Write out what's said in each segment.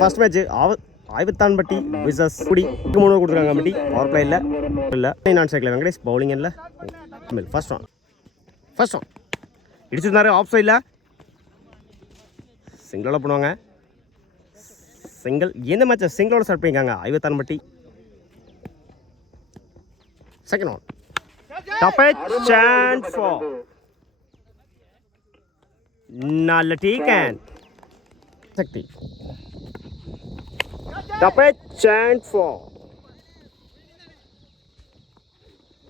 First match ஆய்வுத்தான்பட்டி versus குடி 3 கொடுத்துருக்காங்க. Committee power play இல்லை நான் சைக்கிள் வெங்கடேஷ் பவுலிங் இல்லை. ஃபர்ஸ்ட் ஒன் இடிச்சிருந்தாரு ஆஃப் சைடில் சிங்கிளோட பண்ணுவாங்க. சிங்கிள் எந்த மேட்சை சிங்கிளோட ஸ்டார்ட் பண்ணியிருக்காங்க ஆய்வுத்தான்பட்டி. Second one top chance for நல்ல டீக்கன் சக்தி டாப் சான்ஸ் ஃபார்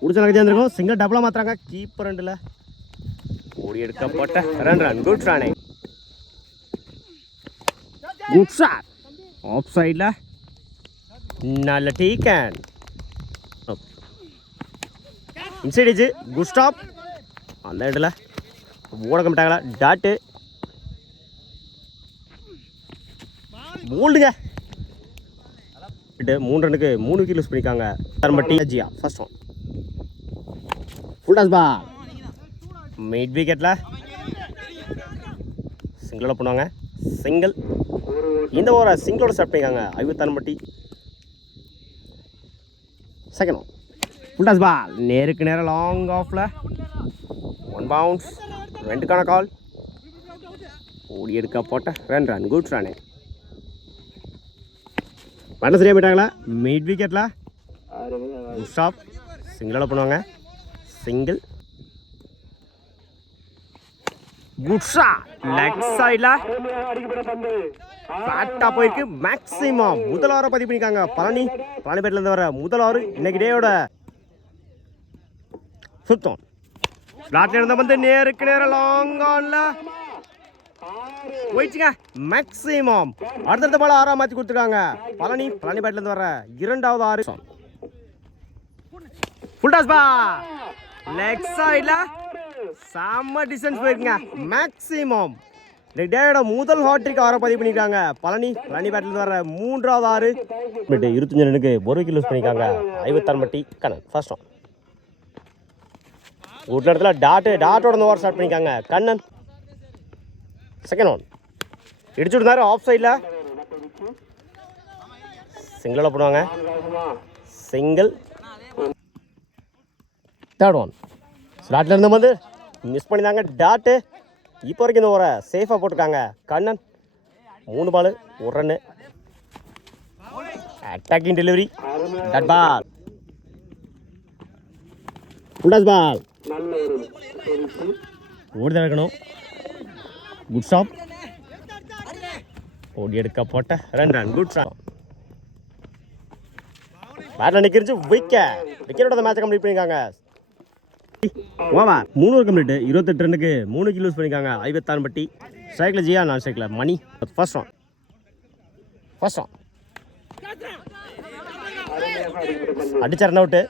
உடிச்ச நகர்ந்திருக்கும். சிங்கிள் டபுளாக மாற்றுறாங்க. கீப்பர் ரெண்டில் ஓடி எடுக்கப்பட்ட ரன் குட் ரானே குட் ஷாட் ஆஃப் சைடில் நல்ல டீக்கன் இன்சைட் ஏஜ் குட் ஸ்டாப் அந்த இடத்துல ஓட கம்பிட்டாங்களா டாட்டு போல்டுங்க 3 ரன்னுக்கு 3 விக்கெட் லூஸ் பண்ணியிருக்காங்க. தர்மட்டி ஜியா first one full toss ball mid விக்கெட்டில் சிங்கிளோட பண்ணுவாங்க. சிங்கிள் இந்த ஓவரை சிங்கிளோட ஸ்டார்ட் பண்ணியிருக்காங்க ஆய்வுத்தான்பட்டி. Second one full toss ball நேருக்கு நேரம் லாங் ஆஃபில் 1 பவுன்ஸ் 2க்கான கால் ஓடி எடுக்க போட்ட ரன் குட் ரானே பண்ண சரியாக போயிட்டாங்களா மிட் விக்கெட்டில் குட் ஸ்டாப் சிங்கிளோட பண்ணுவாங்க. சிங்கிள் குட் ஷாட் லெக் சைடில் ஃப்ளாட்டாக போயிருக்கு. மேக்ஸிமம் முதல் ஓவரை பதிவு பண்ணியிருக்காங்க பழனிப்பேட்டிலேருந்து வர முதல் ஓவர் இன்னைக்கு டேயோட சுத்தம் ஸ்லாட்ல இருந்த வந்து நேருக்கு நேரம் லாங் ஆன்ல போயிடுச்சுங்க. மேக்ஸிமம் அடுத்தடுத்த பால் 6 மாற்றி கொடுத்துருக்காங்க. பழனிப்பேட்டிலேருந்து வர 2வது 6 ஃபுல் டாஸ் பால் லெக் சைடில் செம்ம டிஸ்டன்ஸ் போயிருக்குங்க. மேக்ஸிமம் இந்த டேயோட முதல் ஹாட்ரிக் 6 பதிவு பண்ணியிருக்காங்க. பழனிப்பேட்டிலேருந்து வர 3வது 6 25 ரன்னுக்கு 1 விக்கெட் லூஸ் பண்ணியிருக்காங்க ஆய்வுத்தான்பட்டி கண்ணன். ஃபர்ஸ்ட் ஒன் ஒரு இடத்துல டாட்டோட ஓவர் ஸ்டார்ட் பண்ணியிருக்காங்க கண்ணன். செகண்ட் ஒன் இடிச்சு விடுந்தாரு ஆஃப் சைடில் சிங்கிளோட பண்ணுவாங்க. சிங்கிள் தேர்ட் ஒன் ஸ்லாட்டில் இருந்தபோது மிஸ் பண்ணியிருந்தாங்க டாட்டு. இப்போ வரைக்கும் இந்த ஓவரை சேஃபாக போட்டிருக்காங்க கண்ணன். 3 பால் 1 ரன்னு attacking delivery dot ball full toss ball ஓடி இருக்கணும். குட் ஸ்டாப் ஓடி எடுக்க போட்ட ரன் குட் ஸ்டாப் பேட்டில் நிற்கிருச்சு விக்கெட்டோட மேட்சை கம்ப்ளீட் பண்ணியிருக்காங்க. ஓவர் 3 கம்ப்ளீட் 28 ரன்னுக்கு 3 விக்கெட் லூஸ் பண்ணியிருக்காங்க ஆய்வுத்தான்பட்டி. ஸ்ட்ரைக்கில் ஜியா நான் ஸ்ட்ரைக்கில் மணி. ஃபர்ஸ்ட் ஒன் அடிச்ச ரன் அவுட்டு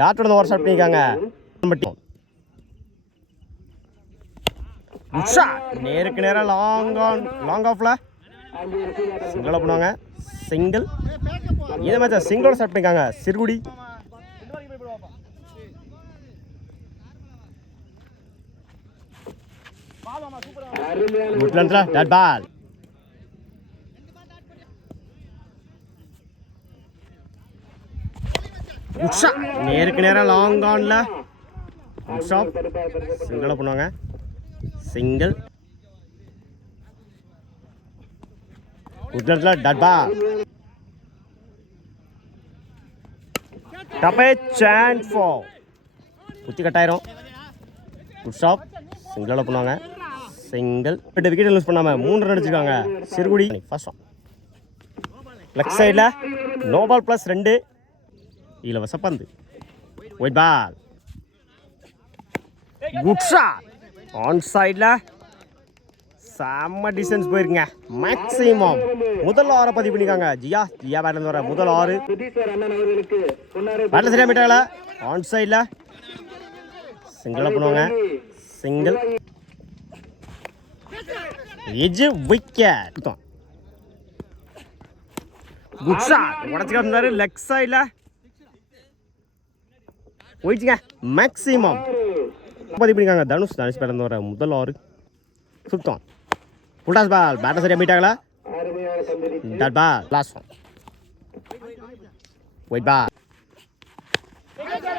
டாட்டோட ஓவர் ஸ்டார்ட் பண்ணியிருக்காங்க. நேருக்கு நேரம் லாங் ஆஃப்ல சிங்கிளோட பண்ணுவாங்க. சிங்கிள் இந்த மேட்சை சிங்கிளோட ஸ்டார்ட் பண்ணியிருக்காங்க சிறுகுடி. டாட் பால் நேருக்கு நேரம் லாங் ஆன்ல சிங்கிளோட பண்ணுவாங்க. Single dot ball top chance for குத்தி கட்டாயிரும். குட் ஸ்டாப் சிங்கிளோட பண்ணுவாங்க. சிங்கிள் 8 விக்கெட் லூஸ் பண்ணாமல் 3 ரன் அடிச்சிருக்காங்க சிறுகுடி. ஃபர்ஸ்ட் ஒன் லெக் சைடில் நோ பால் ப்ளஸ் 2 இலவச பந்து wide ball good shot on சைடில் செம்ம டிஸ்டன்ஸ் போயிருக்குங்க. மேக்ஸிமம் முதல் 6 பதிவு பண்ணியிருக்காங்க ஜியா பேட்லேருந்து வர முதல் 6 பேட்டில் சரியாக போயிட்டாங்களா ஆன் சைடில் சிங்கிளாக பண்ணுவாங்க. Single edge wicket good shot உடச்சு காட்டினாரு லெக் சைடில் போயிடுச்சுங்க. மேக்ஸிமம் பதிவு பண்ணியிருக்காங்க தனுஷ் பேட்லேருந்து வர முதல் 6 fifth one full toss ball batter சரியாக போயிட்டாங்களா dot ball last one wide ball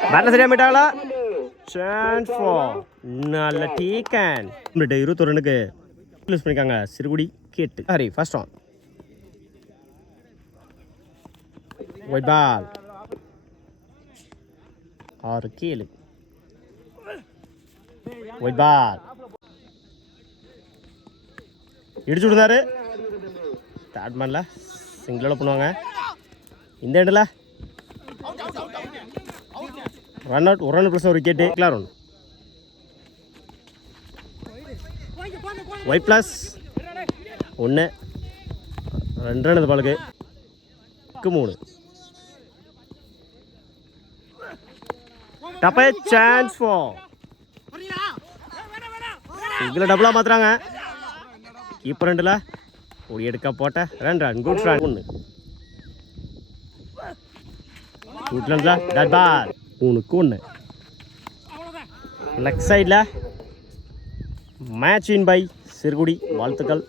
பேட்டில் சரியாக போயிட்டாங்களா சான்ஸ் ஃபார் நல்ல டீக்கன் 21 ரன்னுக்கு யூஸ் பண்ணிக்காங்க சிறுகுடி கேட்டு ஹரி ஃபர்ஸ்ட் ஒன் ஒயிட் பால் 6 கீழே ஒயிட் பால் இடிச்சு விடுந்தாரு தேர்ட் மேனில் சிங்கிளோட பண்ணுவாங்க இந்த எண்டில் ரன் அவுட் 1 ரன் ப்ளஸ் ஒரு விக்கெட்டு கிளார் ஒன்று ஒயிட் ப்ளஸ் 1 2 ரன் இந்த பாலுக்கு 3 டப்பே சான்ஸ் ஃபார் இதில் டபுளாக மாற்றுறாங்க கீப்பர் ரெண்டில் ஓடி எடுக்க போட்ட 2 ரன் குட் ரன் 1 குட் ரன்ஸில் டாட் பால் 3க்கு 1 லெக் சைடில் மேட்ச் வின் பை சிறுகுடி வாழ்த்துக்கள்